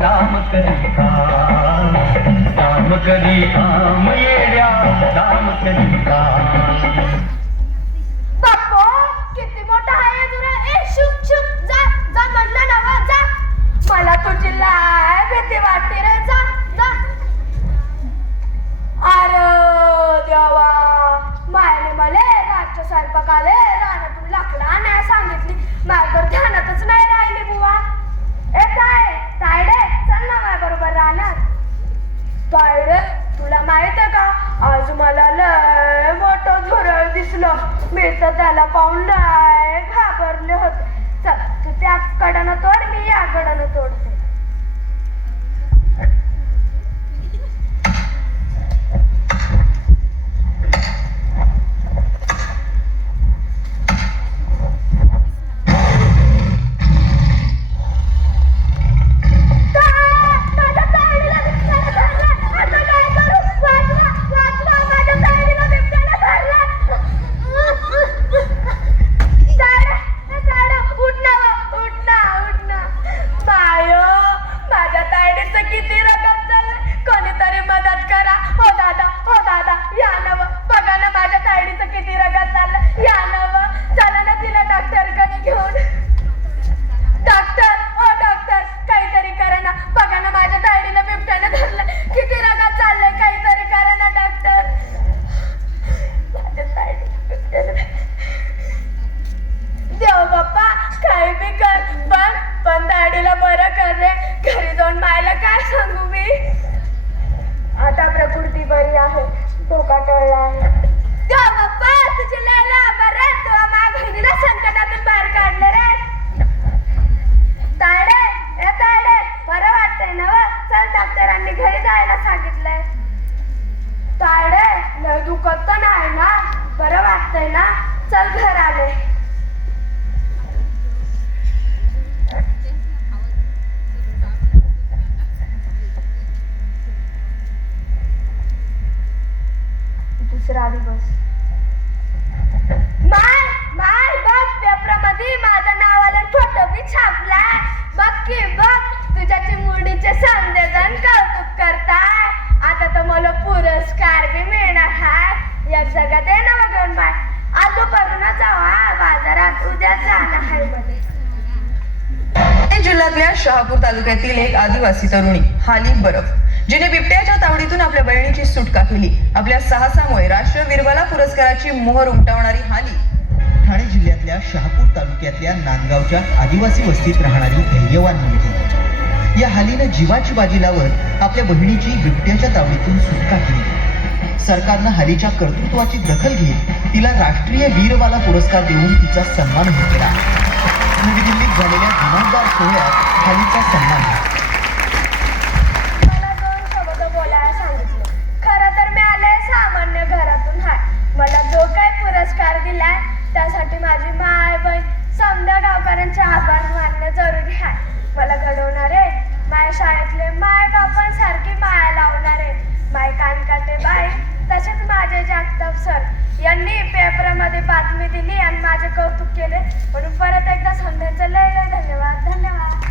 काम करी काम येड्या काम करी बाप्पो किती मोठा आहे तुला ए शुक शुक जा जा म्हणलं ना वा जा मला तुझी लाय भीती वाटते रे जा जा अरे देवा मायने मला रातच्या स्वयंपाकाले रानातून लाकडा नाही सांगितली मला तर ध्यानातच नाही राहिली बुवा ए तायडे चल ना माझ्या बरोबर रानात तायडे तुला माहित आहे का आज मला लय मोठं झुरळ दिसलं मी तर त्याला पाहून लय घाबरले होते चल तू त्या कडनं तोड मी या कडनं तोडते जिल्ह्यातल्या शहापूर तालुक्यातील एक आदिवासी तरुणी हाली बरफ जिने बिबट्याच्या तावडीतून आपल्या बहिणीची सुटका केली आपल्या साहसामुळे राष्ट्रीय वीरबाला पुरस्काराची मोहर उमटवणारी हाली ठाणे जिल्ह्यातल्या शहापूर तालुक्यातल्या नांदगावच्या आदिवासी वस्तीत राहणारी धैर्यवान मुलगी या हालीनं जीवाची बाजी लावत आपल्या बहिणीची बिबट्याच्या तावडीतून सुटका केली सरकारनं हालीच्या कर्तृत्वाची दखल घेत तिला राष्ट्रीय वीरबाला पुरस्कार देऊन तिचा सन्मान केला नवी दिल्लीत झालेल्या दिमागदार सोहळ्यात हालीचा सन्मान मला 2 शब्द बोलायला सांगितले खरं तर मी आले सामान्य घरातून हाय मला जो काही पुरस्कार दिलाय त्यासाठी माझी माय बहीण समजा गावकऱ्यांचे आभार मानणं जरुरी आहे मला घडवणारे माय शाळेतले माय बापांसारखी माया लावणारे माय कानकाटे बाई तसेच माझे जागताप सर यांनी पेपरमध्ये बातमी दिली आणि माझे कौतुक केले म्हणून परत एकदा संध्याचं लय लय धन्यवाद धन्यवाद